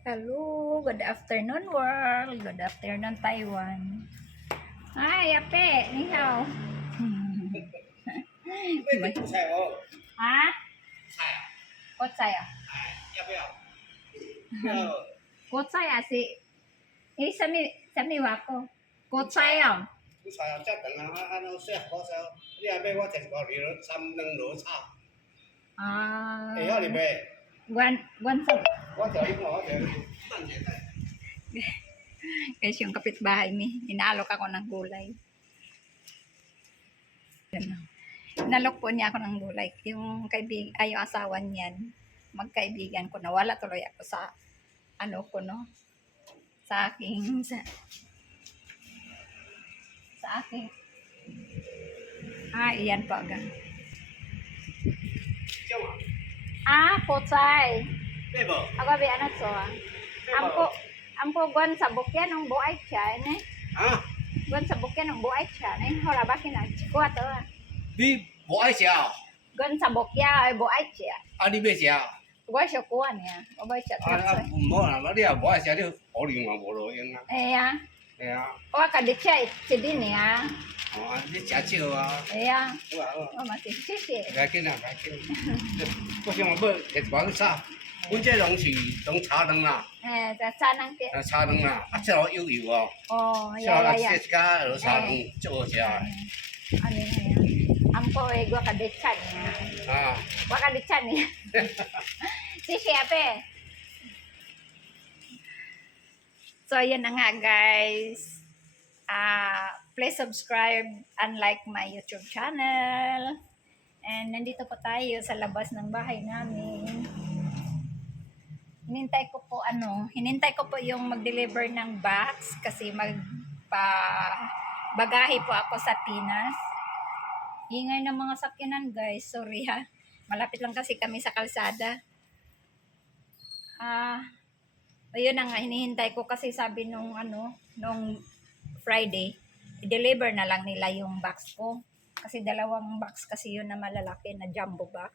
Hello, good afternoon world. Good afternoon Taiwan. Hi, Ape, ni hao. 被韭菜哦， Ha? 菜啊， Kotsay ah. 哎，要不要？要 Kotsay ah si sami wako. Kotsay ah. 韭菜啊，再等啊，按照说好烧，你还买我提个你三两箩炒， Ah, 会晓你买？ Gwan sa 我条一我条慢点带。 guys yung kapitbahay mi. Inaalok ako ng gulay. Inalok po niya ako ng gulay. Yung yung asawa niyan, magkaibigan ko, nawala tuloy ako sa ano ko no, sa aking iyan po agad. 叫嘛？ Kotsay. 对不？ Ako bi ano to ah. 对不？ Ampo gwan sa bukyan ng buay siya ne. 啊， Gwan sa bukyan ng buay siya ne. Hola bakin na chiko to. 你不爱吃啊？ Gwan sa bukya ay buay siya. 啊，你要吃啊？ Gwan siya kuha niya. Buay siya 啊，唔好啦，你也不爱吃，你可怜嘛，无路用啊。 Iya. 系啊， O ka di siya sidin niya. 哦，你食少啊， Iya. 好啊好啊， O mati sisi. 来紧啊来紧。我想要提一包炒，阮这拢是拢炒汤啦， Sa sanang ti. 炒汤啦，啊，这有油哦。 Oh, 小 ya 啦， ya ya. 这家有炒汤最好食啊。 Ano yan? Ampo eh gua ka di chan niya. 啊， Gua ka di chan niya. Sisi ape. So, yan na nga guys. Please subscribe and like my YouTube channel. And nandito po tayo sa labas ng bahay namin. Hinintay ko po yung mag-deliver ng box kasi bagahe po ako sa Pinas. Ingay ng mga sakyanan guys, sorry ha. Malapit lang kasi kami sa kalsada. Ayun na nga, hinihintay ko kasi sabi nung Friday, i-deliver na lang nila yung box ko. Kasi dalawang box kasi yun na malalaki na jumbo box.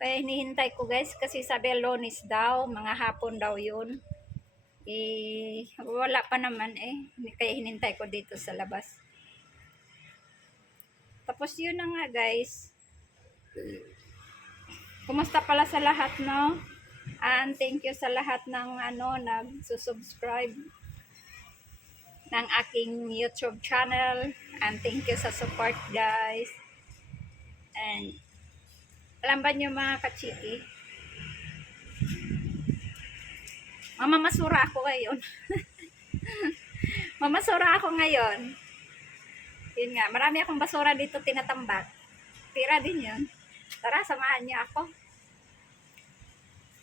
Kaya hinihintay ko guys, kasi sabi Lunes daw, mga hapon daw yun. Wala pa naman kaya hinintay ko dito sa labas. Tapos yun na nga guys. Kumusta pala sa lahat no? And thank you sa lahat ng nagsusubscribe ng aking YouTube channel. And thank you sa support guys. And alam ba nyo mga kachiki? Mamamasura ako ngayon. Mamasura ako ngayon. Yun nga, marami akong basura dito tinatambak. Tira din yun. Tara, samahan niyo ako.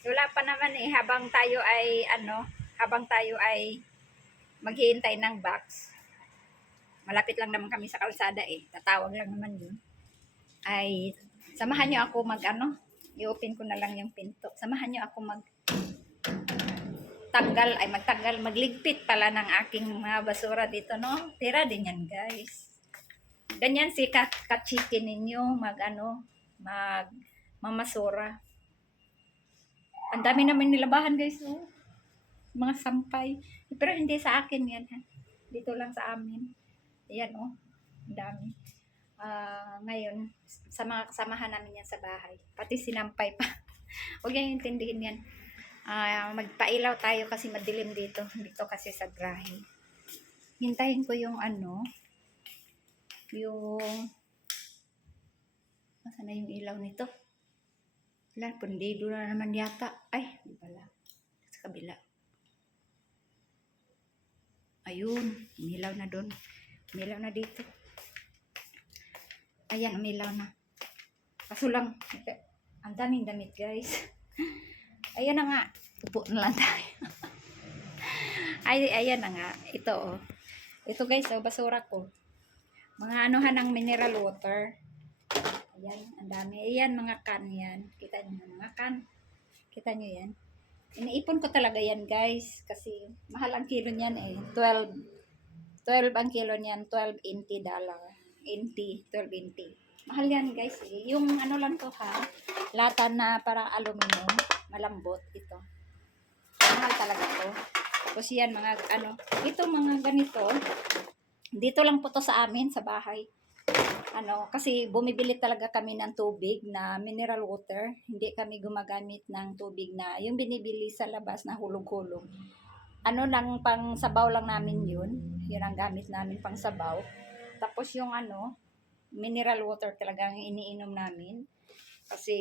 Wala pa naman habang tayo ay maghihintay ng box. Malapit lang naman kami sa kalsada tatawag lang naman yun. Ay samahan niyo ako i-open ko na lang yung pinto. Samahan niyo ako magligpit pala ng aking mga basura dito no. Tira din yan guys. Ganyan si ka-chicken ninyo mamasura. Ang dami naman nilabahan guys mga sampay. Pero hindi sa akin yan ha. Dito lang sa amin. Ayan ang dami. Ngayon sa mga kasamahan namin yan sa bahay. Pati sinampay pa. Huwag niyo intindihin yan. Magpailaw tayo kasi madilim dito. Dito kasi sa grahe. Hintayin ko yung nasaan na yung ilaw nito? Wala, pundido na naman yata. Ay, di pala. Sa kabila. Ayun, umilaw na doon. Umilaw na dito. Ayan, umilaw na. Kaso lang, ang daming damit guys. Ayan na nga. Upo na lang tayo. Ayan na nga. Ito Ito guys, basura ko. Mga anuhan ng mineral water. Ayan, ang dami. Ayan, mga can yan. Kita nyo mga can. Kita nyo yan. Iniipon ko talaga yan guys. Kasi mahal ang kilo niyan 12 ang kilo niyan. $12.80. 12.80. Mahal yan guys Yung lang to ha. Lata na parang aluminum. Malambot ito. Mahal talaga Tapos yan, mga ano, ito mga ganito. Dito lang po to sa amin, sa bahay. Ano, kasi bumibili talaga kami ng tubig na mineral water. Hindi kami gumagamit ng tubig na yung binibili sa labas na hulog-hulog. Ano lang, pang sabaw lang namin yun. Yun ang gamit namin pang sabaw. Tapos yung ano, mineral water talaga ang iniinom namin. Kasi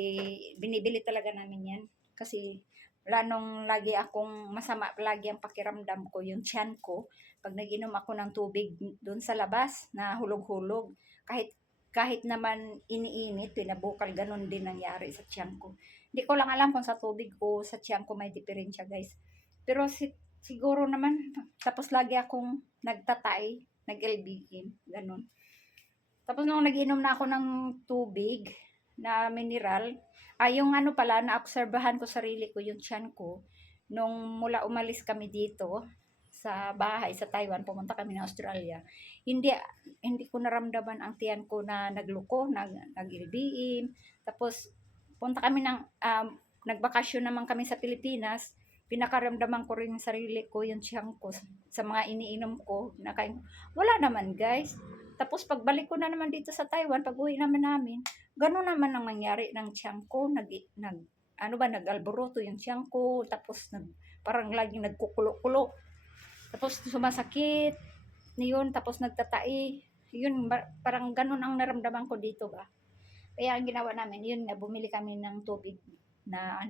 binibili talaga namin yan. Kasi wala nung lagi akong masama, lagi ang pakiramdam ko, yung tiyan ko. Pag nag-inom ako ng tubig doon sa labas na hulog-hulog, kahit naman iniinit, pinabukal, ganun din nangyari sa tiyan ko. Hindi ko lang alam kung sa tubig o sa tiyan ko may diferensya, guys. Pero siguro naman, tapos lagi akong nagtatay, nag-LBM, ganun. Tapos nung nag-inom na ako ng tubig na mineral, yung ano pala, naobserbahan ko sarili ko, yung tiyan ko, nung mula umalis kami dito sa bahay sa Taiwan, pumunta kami ng Australia, hindi ko naramdaman ang tiyan ko na nagluko, nag-LBM. Tapos punta kami nagbakasyon naman kami sa Pilipinas, pinakaramdaman ko rin yung sarili ko, yung tiyan ko, sa mga iniinom ko, wala naman, guys. Tapos pagbalik ko na naman dito sa Taiwan, pag-uwi namin, gano'n naman ang nangyari ng tiyan ko, nag-alboroto yung tiyan ko, tapos parang laging nagkukulo-kulo. Tapos sumasakit, yun, tapos nagtatai. Yun, parang gano'n ang naramdaman ko dito ba. Kaya ang ginawa namin, yun na bumili kami ng tubig na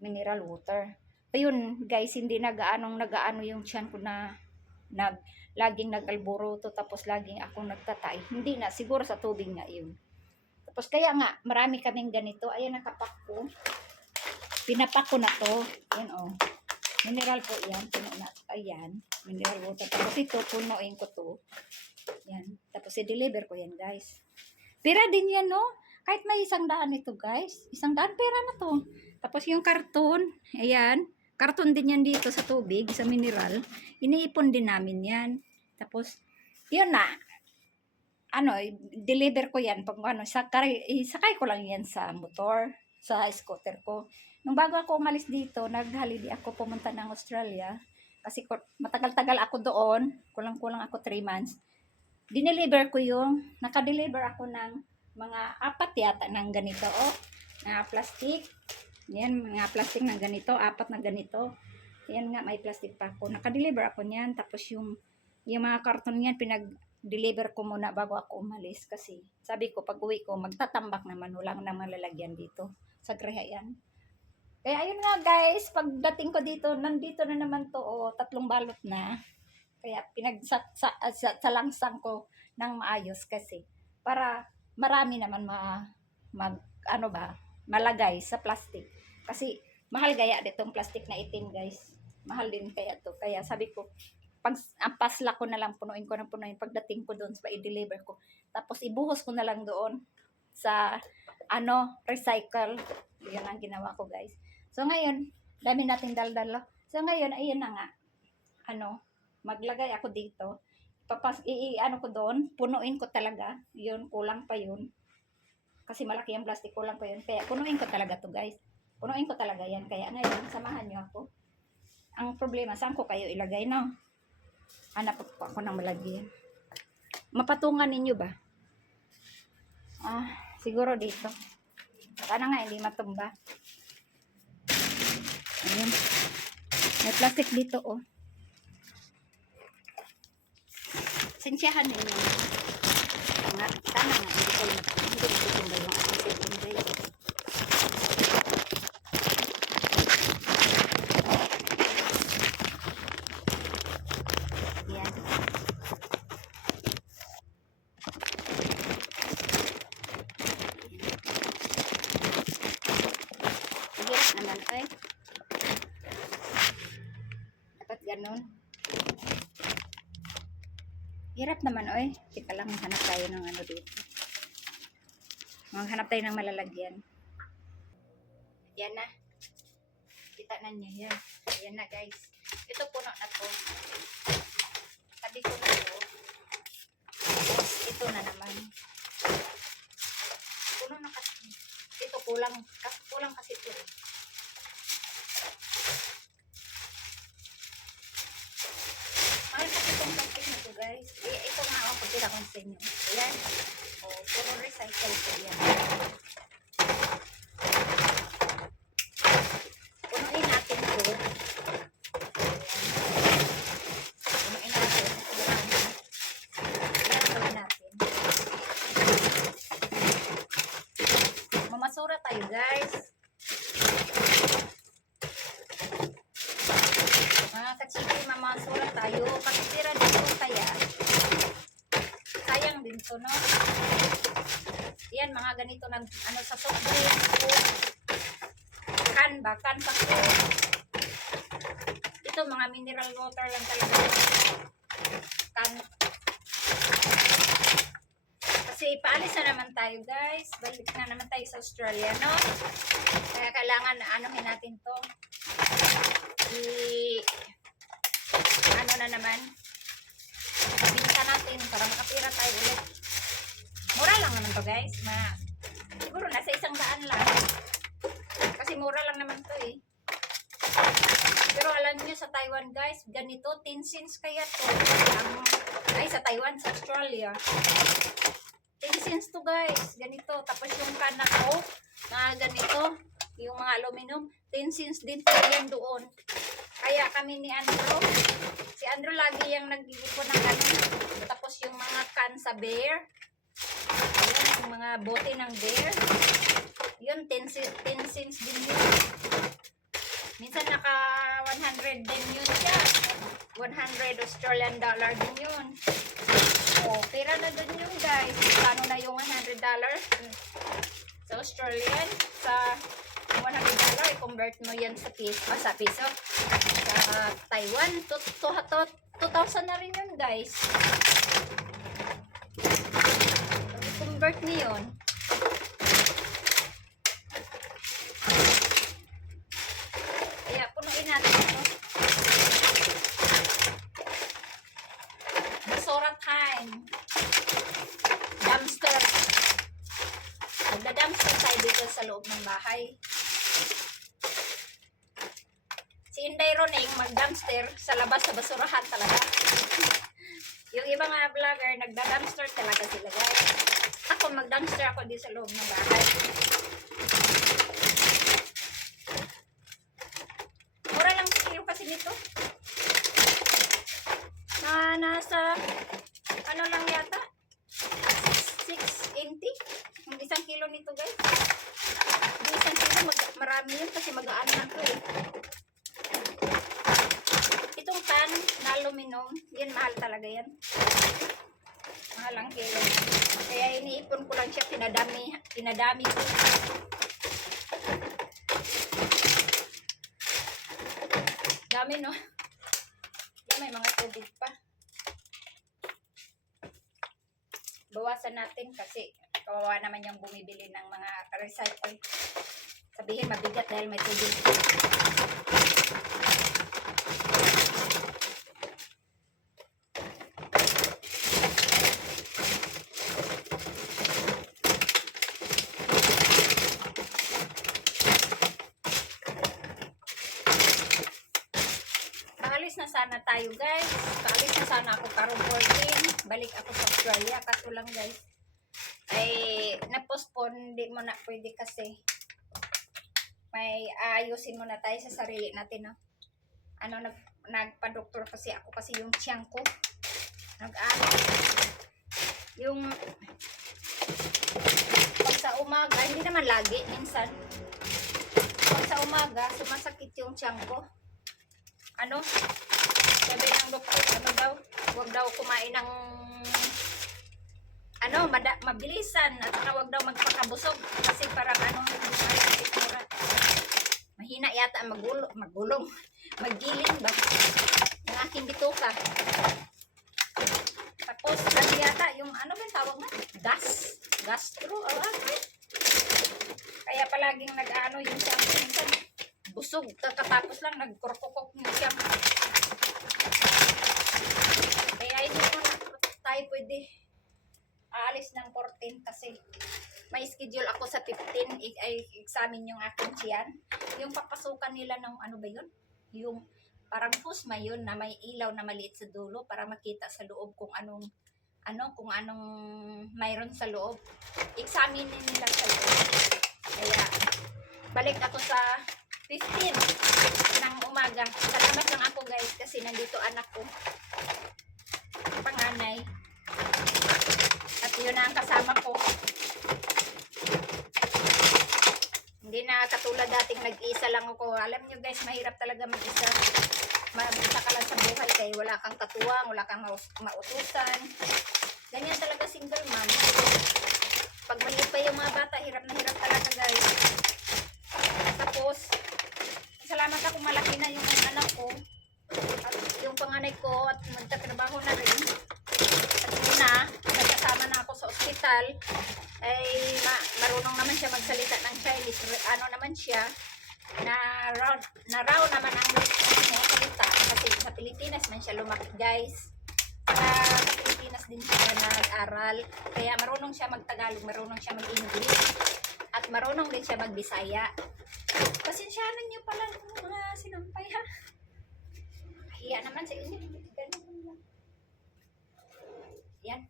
mineral water. Ayun, guys, hindi nagaano yung tiyan ko na laging nag-alboroto, tapos laging akong nagtatay. Hindi na, siguro sa tubig nga yun. Tapos kaya nga, marami kaming ganito. Ayan, nakapak ko. Pinapak ko na to. Ayan, oh. Mineral po yan. Ayan, mineral water. Tapos ito, punuin ko to. Ayan. Tapos i-deliver ko yan, guys. Pera din yan, no? Kahit may 100 ito, guys. 100 pera na to. Tapos yung karton, ayan. Karton din yan dito sa tubig, sa mineral. Iniipon din namin yan. Tapos, yun na. Deliver ko yan. Pag sakay ko lang yan sa motor, sa scooter ko. Nung bago ako umalis dito, nag-holiday ako, pumunta ng Australia. Kasi matagal-tagal ako doon. Kulang-kulang ako 3 months. Naka-deliver ako ng mga 4 yata ng ganito, na plastic. Yan, mga plastic ng ganito, 4 na ganito. Yan nga, may plastic pa ako. Naka-deliver ako niyan. Tapos yung mga karton niyan, pinag-deliver ko muna bago ako umalis. Kasi sabi ko, pag uwi ko, magtatambak naman. Walang naman lalagyan dito. Sa Grehayan. Kaya ayun nga, guys, pagdating ko dito, nandito na naman to, 3 balot na. Kaya pinagsalangsang ko ng maayos kasi para marami naman malagay sa plastic. Kasi mahal gaya ditong plastic na itim, guys. Mahal din kaya to. Kaya sabi ko, ang pasla ko na lang, punuin pagdating ko doon sa i-deliver ko. Tapos ibuhos ko na lang doon sa recycle. Yan ang ginawa ko, guys. So ngayon, dami nating daldalo. So ngayon, ayun na nga. Maglagay ako dito. Ko doon, punuin ko talaga. Yun, kulang pa yun. Kasi malaki ang plastic, kulang pa yun. Kaya punuin ko talaga to, guys. Punuin ko talaga yan. Kaya ngayon, samahan nyo ako. Ang problema, saan ko kayo ilagay, no? Hanap ako ng malagyan. Mapatungan ninyo ba? Siguro dito. Sana nga, hindi matumba. Ayan. May plastic dito, Sensyahan ninyo. Sana nga, hindi matumba yung ating cellphone, guys. Ayan. Hirap naman, dapat ganun. Hirap naman, Teka lang, hanap tayo ng dito. Maghanap tayo ng malalagyan. Yan na. Kita na nyo yan. Yan na, guys. Ito puno na to. Tabi ko na to. Ito na naman. Puno na kasi. Ito kulang kasi ito. sa inyo. Ayan. O, puro recycle po yan. Punuin natin ito. Punuin natin. Punuin natin. Mamasura tayo, guys. Mga katsiki, mamasura tayo. Pakitira dito kaya. Sayang din to, no? Yan, mga ganito ng ano sa soft drink, can ba? Can sa food. Ito, mga mineral water lang talaga. Can. Kasi paalis na naman tayo, guys. Balik na naman tayo sa Australia, no? Kaya kailangan anuhin natin to. Ano na naman? Pinta natin para makapira tayo ulit. Mura lang naman to, guys. Siguro nasa 100 lang. Kasi mura lang naman to eh. Pero alam niyo sa Taiwan, guys, ganito 10 cents kaya to. Ay, sa Taiwan, sa Australia. 10 cents to, guys. Ganito. Tapos yung kana ko, na ganito, yung mga aluminum, 10 cents din po yan doon. Kaya kami ni Andrew, si Andrew lagi yung nag-iipon ng ganun. Tapos yung mga can sa beer, ayan, yung mga bote ng beer, yun, 10 cents din yun. Minsan naka 100 din yun siya. 100 Australian dollar din yun. O, pera na din yun, guys. Kano na yung $100 sa Australian? Sa $100, i-convert mo yan sa piso. Sa piso. Sa Taiwan, 2,000 na rin yun, guys. I-convert niyo yun. Kaya punuin natin ito. Basura time. Dumpster. Magda-dumpster tayo dito sa loob ng bahay. Si Inday Roning mag-dumpster sa labas sa basurahan talaga. Yung ibang mga vlogger nagda-dumpster talaga sila, guys. Ako mag-dumpster ako dito sa loob ng bahay. Mura lang kilo kasi nito. Nasa ano lang yata 680 yung isang kilo nito, guys. Yung isang kilo marami yun kasi magaan lang to eh. Itong can na aluminum, yan mahal talaga yan. Mahal ang kilo. Kaya iniipon ko lang siya, pinadami ko. Dami, no? Yan, may mga tubig pa. Bawasan natin kasi kawawa naman yung bumibili ng mga recycle. Sabihin mabigat dahil may tubig. Paalis na sana tayo, guys. Paalis na sana ako karong 14. Balik ako sa Australia. Kaso lang, guys, ay na-postpone. Hindi mo na pwede kasi may ayusin muna tayo sa sarili natin, no? Ano, nagpa-doktor kasi ako kasi yung tiyang ko. Yung pag sa umaga, hindi naman lagi, minsan. Pag sa umaga, sumasakit yung tiyang ko. Ano? Sabi ng doktor, ano daw? Huwag daw kumain ng mabilisan at huwag daw magpakabusog kasi parang mahina yata ang magulong, maggiling ba ang aking bituka. Tapos ano yata yung ano ba tawag na? Gastro o ano? Kaya palaging yung siyang minsan busog, kakatapos lang nagkurkukok yung siyang. Kaya hindi naman tayo pwede aalis ng 14 kasi may schedule ako sa 15 examine yung aking tiyan. Yung papasukan nila ng ano ba yun? Yung parang fusma yun na may ilaw na maliit sa dulo para makita sa loob kung kung anong mayroon sa loob. Examinin nila sa loob. Kaya, balik ako sa 15 ng umaga. Salamat lang ako guys kasi nandito anak ko. Panganay. At yun na ang kasama ko. Hindi na katulad dating nag-isa lang ako. Alam nyo guys, mahirap talaga mag-isa. Mag-isa ka lang sa buhay kaya wala kang katuwang, wala kang mautusan. Ganyan talaga single mom. Pag maliit pa yung mga bata, hirap na hirap talaga guys. Tapos, salamat ako malaki na yung anak ko. At yung panganay ko at magtatrabaho na rin. At muna, nagkasama na ako sa ospital. Ay marunong naman siya magsalita ng Chinese. Ano naman siya, na raw naman ang salita. Kasi sa Pilipinas man siya lumaki guys. Sa Pilipinas din siya nag-aral. Kaya marunong siya mag-Tagalog, marunong siya mag-English. At marunong din siya mag-Bisaya. Pasensyanan niyo pala mga sinampay ha. Hiya naman sa inyo. Ganun lang. Yan.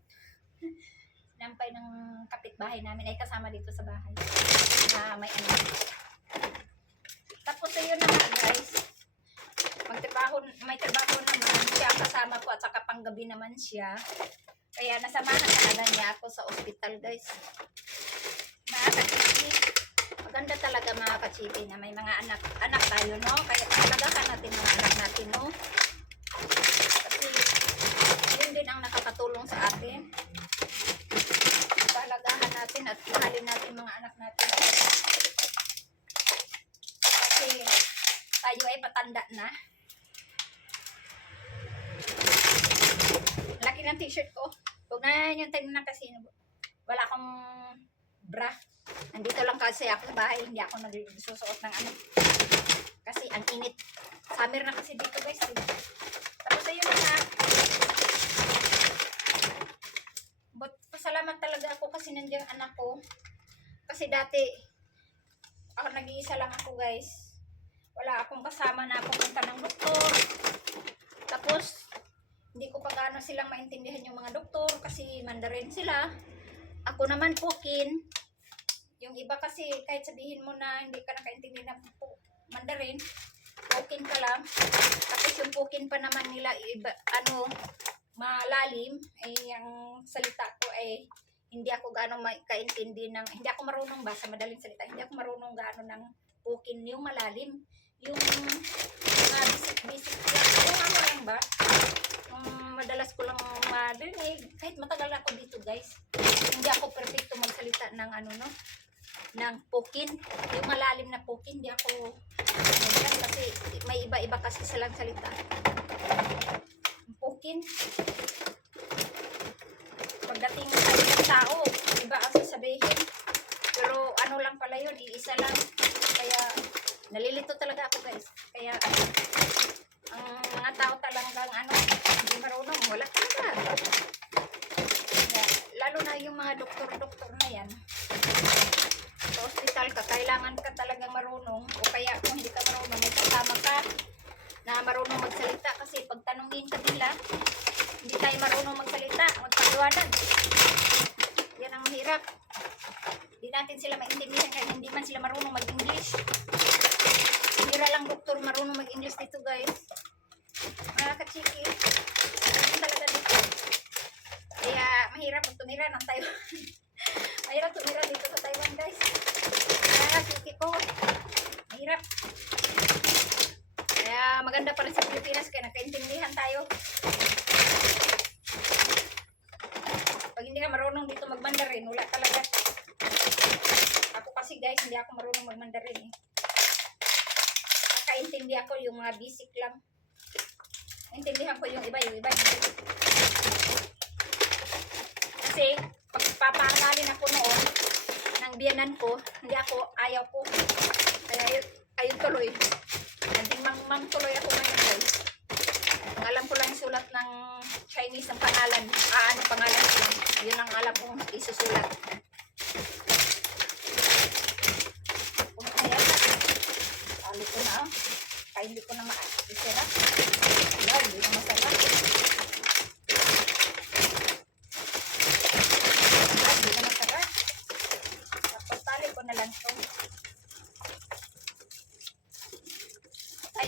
Sinampay ng kapitbahay namin ay kasama dito sa bahay. Na may anak. Tapos ayun na nga guys. May trabaho naman siya kasama ko at saka panggabi naman siya. Kaya nasamahan talaga niya ako sa ospital guys. Mga kachiki. Maganda talaga mga kachiki na may mga anak tayo no. Kaya talagahan natin mga anak natin no. Kasi yun din ang nakakatulong sa atin. Talagahan natin at mahalin natin mga anak natin. Kasi tayo ay patanda na. Laki ng t-shirt ko. Huwag na yung time na kasi wala akong bra. Nandito lang kasi ako sa bahay. Hindi ako nagsusuot ng ano. Kasi ang init. Summer na kasi dito guys. Tapos ayun na nga. But pasalamat talaga ako kasi nandiyan anak ko. Kasi dati ako nag-iisa lang ako guys. Wala akong kasama na pupunta ng doktor. Tapos hindi ko pa gaano silang maintindihan yung mga doktor kasi Mandarin sila. Ako naman Pukin. Yung iba kasi kahit sabihin mo na hindi ka nakaintindihan ng Mandarin, Pukin ka lang. Tapos yung Pukin pa naman nila iba, malalim ay ang salita ko ay hindi ako gaano makaintindi ng, hindi ako marunong ba sa madaling salita, hindi ako marunong gaano ng Pukin yung malalim. Yung mga bisik-bisik lang. Yung ano lang ba? Madalas ko lang marinig kahit matagal na ako dito guys. Hindi ako perfecto magsalita ng ng Pukin. Yung malalim na Pukin hindi ako kasi may iba-iba kasi silang salita. Pukin pagdating sa ibang tao iba ang sasabihin, pero ano lang pala yun, iisa lang. Kaya nalilito talaga ako guys. Kaya ang mga tao talagang hindi marunong, wala talaga. Kaya, lalo na yung mga doktor na yan sa ospital ka, kailangan ka talagang marunong. O kaya kung hindi ka marunong, may kasama ka na marunong magsalita. Kasi pag tanungin ka nila, hindi tayo marunong magsalita, magpaliwanag. Yan ang mahirap. Hindi natin sila maintindihan kahit hindi man sila marunong mag-English. Hira lang doktor marunong mag-English dito guys. Mga kachiki. Ano talaga dito. Kaya mahirap tumira ng Taiwan. Mahirap tumira dito sa Taiwan guys. Mga kachiki ko. Mahirap. Kaya maganda pa rin sa Pilipinas kaya nakaintindihan tayo. Pag hindi ka marunong dito mag-Mandarin, wala talaga. Ako kasi guys, hindi ako marunong mag-Mandarin eh. Nakaintindi ako yung mga basic lang. Naintindihan ko yung iba hindi. Kasi pag papaangalin ako noon ng biyanan ko, ayaw ko. Kaya ayun tuloy. Nanding mang tuloy ako ngayon guys. Ang alam ko lang isulat ng Chinese ang pangalan. Pangalan ko lang. Yun ang alam kong isusulat. Kali ko na kaya hindi ko na maisira. Hindi na masarap.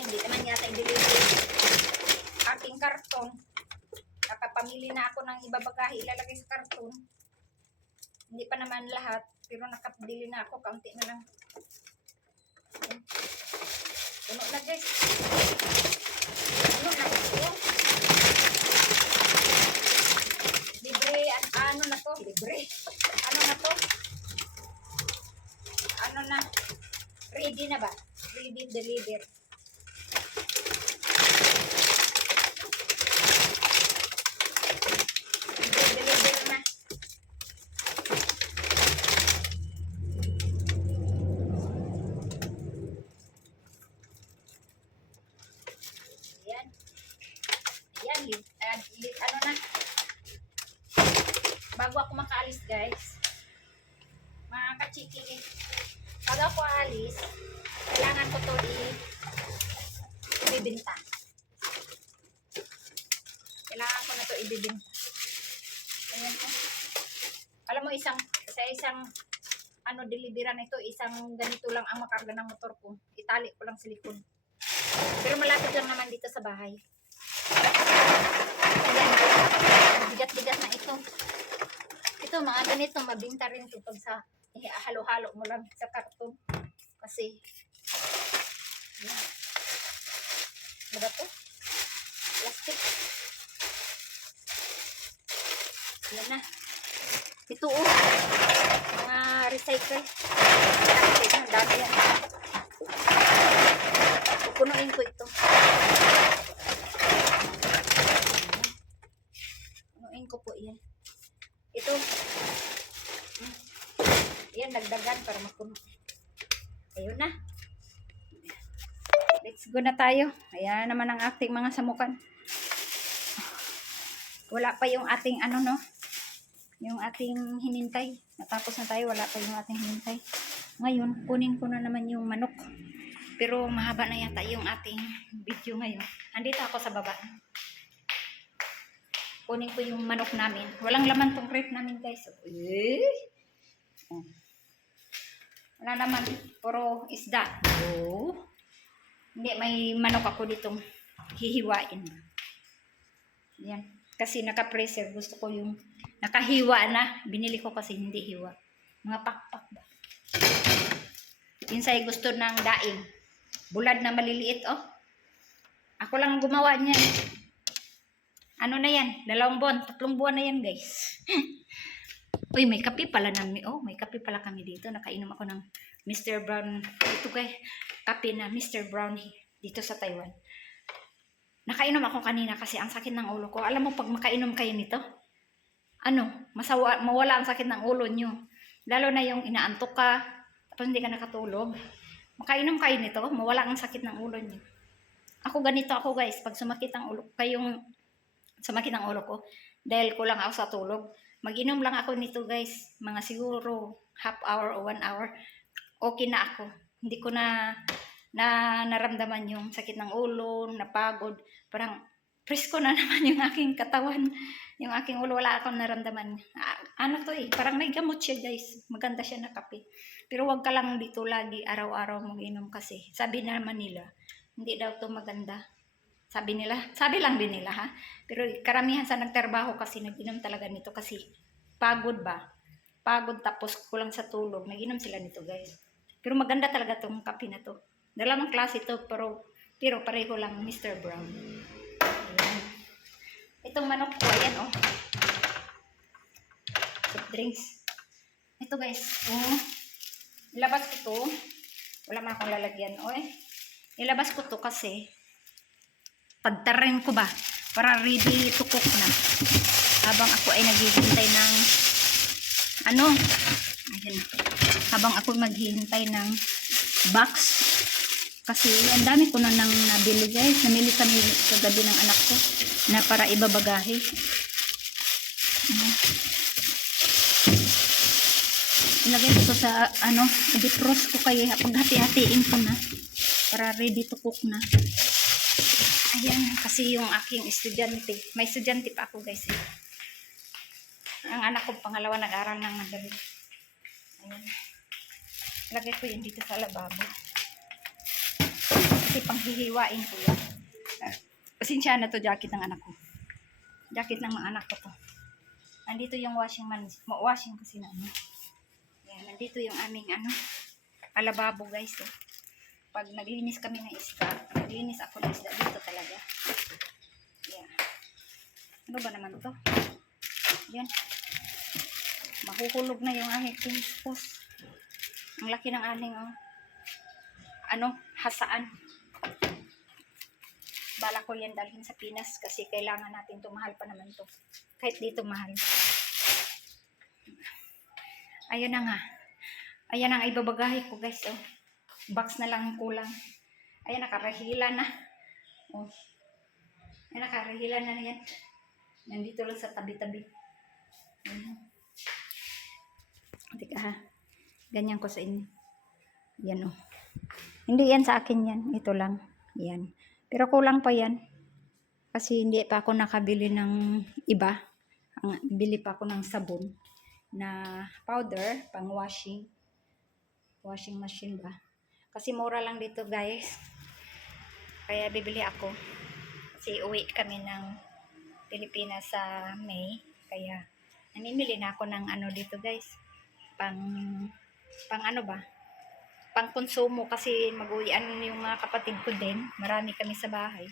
Hindi naman yata i-deliver. Ating karton. Nakapamili na ako ng ibabagahe. Ilalagay sa karton. Hindi pa naman lahat. Pero nakabili na ako. Kaunti na lang. Ayan. Puno na guys. Puno na ito. Libre. Ano na to? Libre. Ano na to? Ano na? Ready na ba? Ready deliver. Deliver na. Ayan. Ayan. Ano na? Bago ako makaalis guys. Mga kachiki eh. Bago ako alis, kailangan ko to ibibinta. Kailangan ko na to ibibinta. Ayan po. Alam mo, sa isang deliveran ito, isang ganito lang ang makarga ng motor ko. Itali ko lang sa likod. Pero malapit lang naman dito sa bahay. Ayan. Bigat-bigat na ito. Ito, mga ganito, mabinta rin ito pag sa halo-halo mo lang sa karton. Kasi, yan. Ano ba ito? Plastic. Yan na. Ito mga recycle. Plastic, ang dami yan. Pupunuin ko ito. Pupunuin ko po yan. Ito. Yan, nagdagan para mapuno. Ayun na. Let's go na tayo. Ayan naman ang ating mga samukan. Wala pa yung ating yung ating hinintay. Natapos na tayo, wala pa yung ating hinintay. Ngayon, kunin ko na naman yung manok. Pero mahaba na yata yung ating video ngayon. Andito ako sa baba. Kunin ko yung manok namin. Walang laman tong crate namin guys. Wala naman. Puro isda. Hindi, may manok ako ditong hihiwain. Yan. Kasi naka-preserve. Gusto ko yung nakahiwa na. Binili ko kasi hindi hiwa. Mga pakpak ba. Insay gusto ng daing. Bulad na maliliit, oh. Ako lang gumawa niyan. Ano na yan? 2 buwan. 3 buwan na yan, guys. Uy, may kape pala namin. Oh, may kape pala kami dito. Nakainom ako ng Mr. Brown. Ito guys, kape na Mr. Brown dito sa Taiwan. Nakainom ako kanina kasi ang sakit ng ulo ko. Alam mo, pag makainom kayo nito, mawala ang sakit ng ulo nyo. Lalo na yung inaantok ka, tapos hindi ka nakatulog. Makainom kayo nito, mawala ang sakit ng ulo nyo. Ako ganito ako guys, pag sumakit ang ulo, sumakit ang ulo ko, dahil kulang ako sa tulog, mag-inom lang ako nito guys, mga siguro half hour o 1 hour, okay na ako. Hindi ko na naramdaman yung sakit ng ulo, napagod, parang presko na naman yung aking katawan, yung aking ulo, wala akong naramdaman. Parang may gamot siya guys, maganda siya na kape. Pero wag ka lang dito lagi araw-araw mag-inom kasi, sabi naman nila, hindi daw to maganda. Sabi lang din nila ha. Pero karamihan sa nagtrabaho kasi nag-inom talaga nito kasi pagod ba? Pagod tapos kulang sa tulog. Nag-inom sila nito guys. Pero maganda talaga tong kape na to. Dalawang klase ito pero pareho lang Mr. Brown. Ayan. Itong manok ko, ayan oh. Soft drinks. Ito guys, ilabas ko to. Wala man akong lalagyan. Ilabas ko to kasi pagtarin ko ba para ready to cook na habang ako ay naghihintay ng habang ako maghihintay ng box kasi ang dami ko na nang nabili guys. Namili kami kagabi ng anak ko na para ibabagahe. Ilagay ko to sa i-defrost ko kaya paghati-hatiin ko na para ready to cook na. Ayan, kasi yung aking estudyante, may estudyante pa ako guys. Ang anak ko pangalawa nag-aral ng gabi. Ayan. Lagay ko yun dito sa lababo. Kasi panghihiwain ko yan. Pasensya na to, jacket ng anak ko. Jacket ng mga anak ko to. Nandito yung washing kasi na ano. Yan, nandito yung aming ano, alababo guys. Oh. Pag naglinis kami ng isda, naglinis ako ng isda dito talaga. Yan. Ano ba naman to? Yan. Mahuhulog na yung aking pimpos. Ang laki ng aning hasaan. Bala ko yan dalhin sa Pinas kasi kailangan natin to, mahal pa naman to. Kahit dito mahal. Ayun na nga. Ayan ang ibabagahe ko guys. Oh. Box na lang ang kulang. Ayan, nakarahila na. Oh. Ayan, nakarahila na yan. Nandito lang sa tabi-tabi. Teka ha. Ganyan ko sa inyo. Yan oh. Hindi yan sa akin yan. Ito lang. Yan. Pero kulang pa yan. Kasi hindi pa ako nakabili ng iba. Bili pa ako ng sabon na powder pang washing. Washing machine ba? Kasi mura lang dito guys. Kaya bibili ako. Kasi uwi kami ng Pilipinas sa May. Kaya namimili na ako ng ano dito guys. Pang ano ba? Pang konsumo kasi mag-uwian yung mga kapatid ko din. Marami kami sa bahay.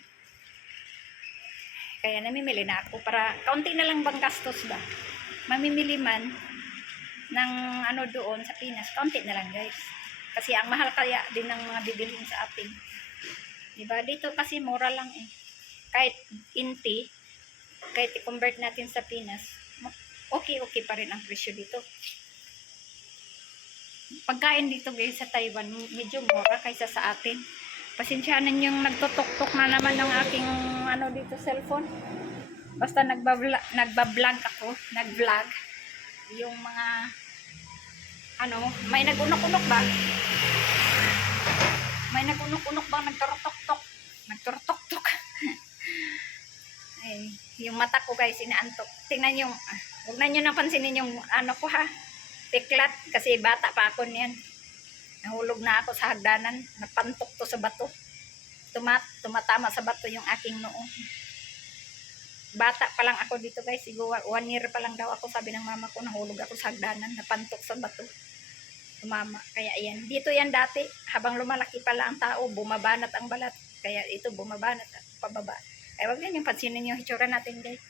Kaya namimili na ako para kaunti na lang bang gastos ba? Mamimili man ng ano doon sa Pinas, kaunti na lang guys. Kasi ang mahal kaya din ng mga bibilhin sa atin. Diba? Dito kasi mura lang eh. Kahit inti, kahit i-convert natin sa Pinas, okay pa rin ang presyo dito. Pagkain dito guys sa Taiwan, medyo mura kaysa sa atin. Pasensyanan yung nagtutok-tok na naman ng aking ano dito cellphone. Basta nagbablog ako, nag-vlog. Yung mga ano, may nag-unok-unok ba? May nag-unok-unok ba? Nagtutok-tok. Nagtutok-tok. Ay, yung mata ko guys, inaantok. Tingnan yung, huwag na nyo napansinin yung ano ko ha. Piklat, kasi bata pa ako niyan. Nahulog na ako sa hagdanan. Napantok to sa bato. Tumatama sa bato yung aking noo. Bata pa lang ako dito guys. Siguro 1 year pa lang daw ako. Sabi ng mama ko, nahulog ako sa hagdanan. Napantok sa bato. Tumama. Kaya yan. Dito yan dati. Habang lumalaki pala ang tao, bumabanat ang balat. Kaya ito bumabanat at pababa. Ay wag yan yung pansinin yung hitsura natin guys.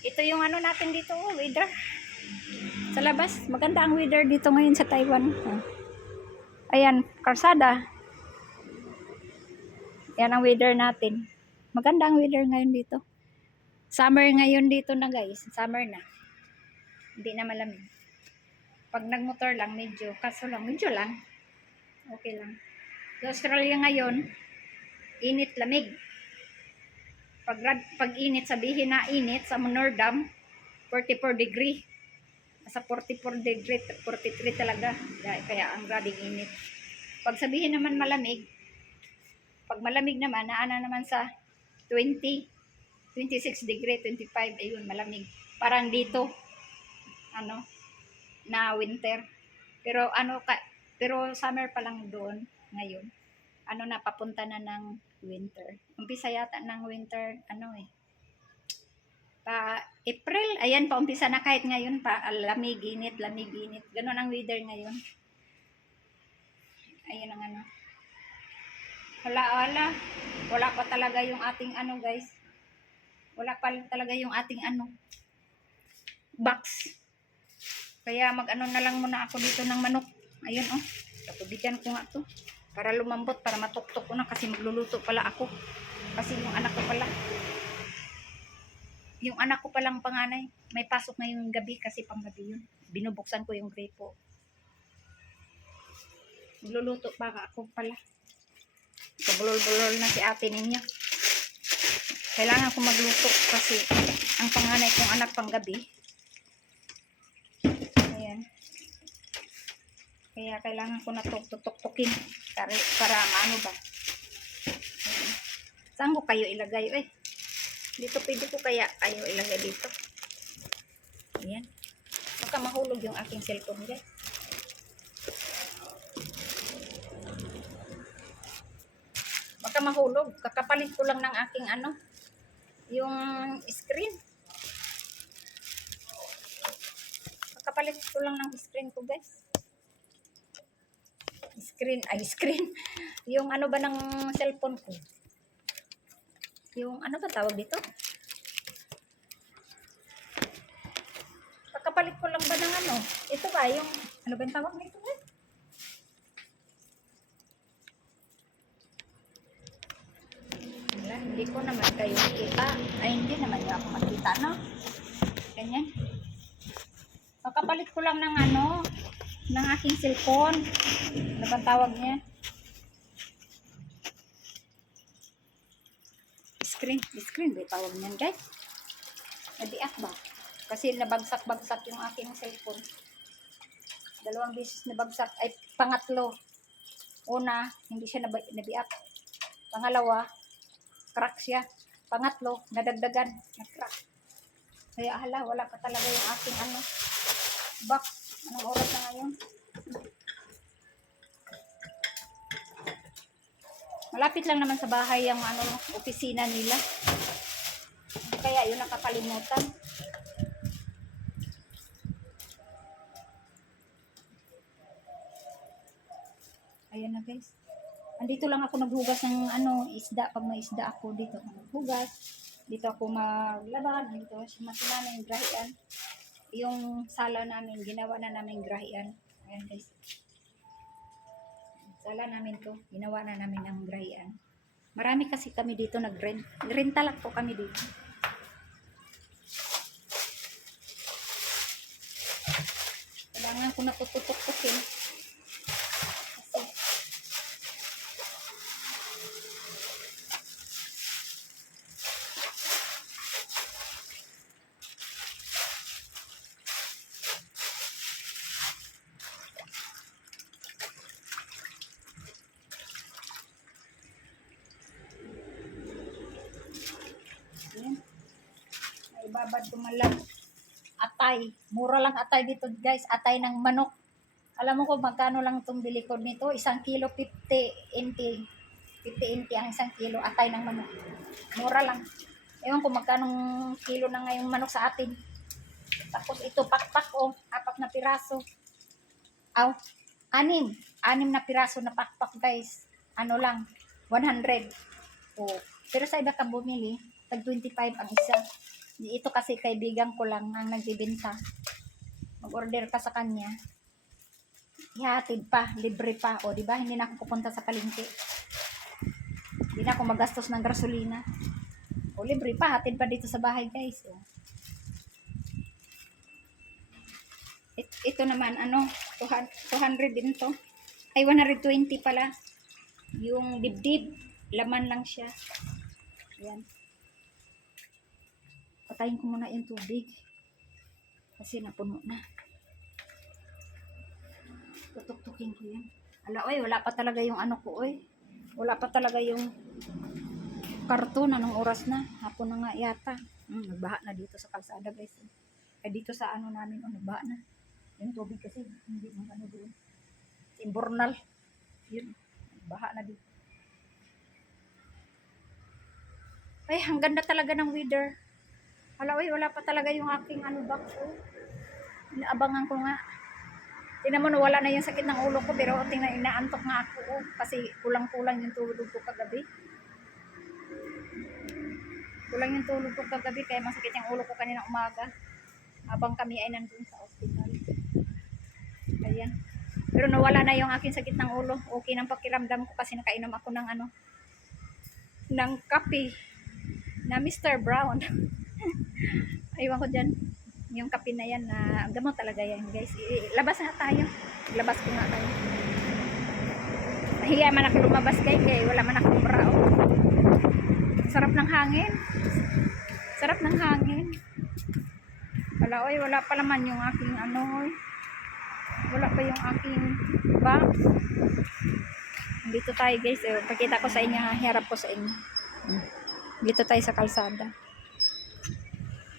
Ito yung ano natin dito, weather. Sa labas, maganda ang weather dito ngayon sa Taiwan. Ayan, karsada. Yan ang weather natin. Maganda ang weather ngayon dito. Summer ngayon dito na guys. Summer na. Hindi na malamig. Pag nagmotor lang, medyo lang. Okay lang. Sa Australia ngayon, init lamig. Pag init, sabihin na init sa Nordam, 44 degree. Sa 44 degree, 43 talaga. Kaya ang grabing init. Pag sabihin naman malamig, pag malamig naman, naana naman sa 20, 26 degree, 25, ayun, malamig. Parang dito, ano, na winter. Pero pero summer pa lang doon ngayon. Ano na, papunta na ng winter. Umpisa yata ng winter, April, ayan, paumpisa na kahit ngayon pa, lamig, init. Ganon ang weather ngayon. Ayan ang ano. Wala pa talaga yung ating guys. Wala pa talaga yung ating box. Kaya mag-ano na lang muna ako dito ng manok. Ayun oh. Tatubigan ko nga to. Para lumambot, para matuktok ko na kasi magluluto pala ako. Kasi yung anak ko palang panganay, may pasok ngayong gabi kasi panggabi yun. Binubuksan ko yung gripo. Magluluto pa ako pala. Kabulol-bulol na si ate ninyo. Kailangan ko magluto kasi ang panganay kong anak panggabi. Ayan. Kaya kailangan ko na tutok-tukin para maano ba. Ayan. Saan ko kayo ilagay? Dito pwede ko kaya kayo ilagay dito. Ayan. Baka mahulog yung aking cellphone guys. ka mahulog. Kakapalit ko lang ng aking ano, yung screen. Kakapalit ko lang ng screen ko, guys. Screen. Yung ano ba ng cellphone ko? Yung ano ba tawag dito? Kakapalit ko lang ba ng ano? Ito ba yung ano ba yung tawag nito? Wala, hindi ko naman kayo makita. Ay, hindi naman niyo ako makita, no? Ganyan. Kakapalit ko lang ng ano, ng aking cellphone. Ano ba tawag niya? Screen ba tawag niyan, guys? Nabiak ba? Kasi nabagsak-bagsak yung aking cellphone. 2 beses nabagsak. Ay, pangatlo. Una, hindi siya nabiak. Pangalawa, crack siya. Pangatlo, nadagdagan. Nag-crack. Kaya hala, wala pa talaga yung aking ano, box. Anong oras na ngayon? Malapit lang naman sa bahay yung ano, opisina nila. Kaya yun nakakalimutan. Ayan na, guys. Andito lang ako naghugas ng ano, isda. Pag may isda ako, dito ako naghugas. Dito ako maglaba. Dito masila na yung grahian. Yung sala namin, ginawa na namin grahian. Ayan, guys. Sala namin to, ginawa na namin ng grahian. Marami kasi kami dito nag-rent. Renta lang po kami dito. Kailangan ko natututok-tukin. Kasi ayan. May babad kumalag. Atay. Mura lang atay dito, guys. Atay ng manok. Alam mo kung magkano lang itong bili ko nito? 1 kilo 50 NT. 50 NT ang 1 kilo atay ng manok. Mura lang. Ewan kung magkanong kilo na ngayong manok sa atin. Tapos ito, pakpak oh. 4 na piraso. Aw, 6. 6 na piraso na pakpak, guys. Ano lang, 100. Oh. Pero sa iba ka bumili, tag 25 ang isa. Ito kasi kaibigan ko lang ang nagbibenta. Mag-order ka sa kanya. Ihatid pa, libre pa. O, di ba? Hindi na ako pupunta sa palengke. Hindi na ako magastos ng gasolina. O, libre pa. Hatid pa dito sa bahay, guys. O. Ito naman, ano, 200 din to. Ay, 120 pala. Yung dibdib, laman lang siya. Ayan. Patayin ko muna yung tubig. Kasi napuno na. Tutuk-tukin ko yan. Ala, oy, wala pa talaga yung ano ko, oy. Wala pa talaga yung karton. Anong oras na? Hapon na nga yata. Nagbaha na dito sa kalsada, guys. Ay, dito sa ano namin, nagbaha na. Yung tubig kasi, hindi mo ano doon. Imbornal. Yun. Nagbaha na dito. Ay, ang ganda talaga ng weather. Hala, oy, wala pa talaga yung aking ano box, oh. Inaabangan ko nga. Tingnan mo, wala na yung sakit ng ulo ko, pero tingnan, inaantok nga ako, oh, kasi kulang-kulang yung tulog ko kagabi. Kulang yung tulog ko kagabi, kaya masakit yung ulo ko kanina umaga. Habang kami ay nandun sa hospital. Ayan. Pero nawala na yung aking sakit ng ulo. Okay nang pakiramdam ko kasi nakainom ako ng ano, ng kape na Mr. Brown. Aywan ko dyan. Yung kape na yan na gamot talaga yan, guys. Labas na tayo. Labas ko nga tayo. Nahiya man ako lumabas, guys. Kaya wala man ako umrao. Sarap ng hangin. Sarap ng hangin. Wala, oy, wala pa naman yung aking ano, oy. Wala pa yung aking box. Dito tayo, guys. Pakita ko sa inyo, harap ko sa inyo. Dito tayo sa kalsada.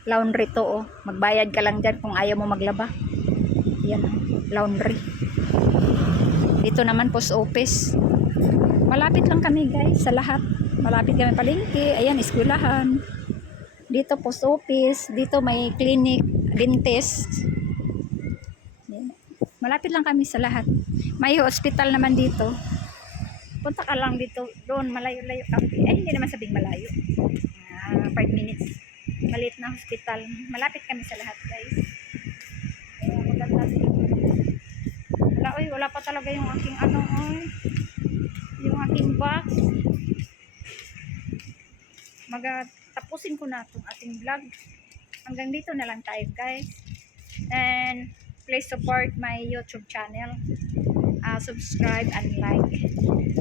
Laundry to, oh. Magbayad ka lang dyan kung ayaw mo maglaba. Yan, laundry. Dito naman post office. Malapit lang kami guys sa lahat. Malapit kami palengke. Ayan, eskwelahan. Dito post office. Dito may clinic, dentist. Ayan. Malapit lang kami sa lahat. May hospital naman dito. Punta ka lang dito. Doon, malayo-layo kami. Ay, hindi naman sabing malayo. 5 minutes. Maliit na hospital. Malapit kami sa lahat guys. Ayan, maganda dito. Wala, oy, wala pa talaga yung aking ano, oy. Yung aking box. Tapusin ko na itong ating vlog. Hanggang dito na lang tayo guys. And please support my YouTube channel. Subscribe and like.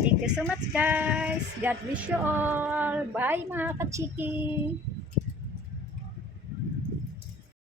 Thank you so much guys. God bless you all. Bye mga kachiki.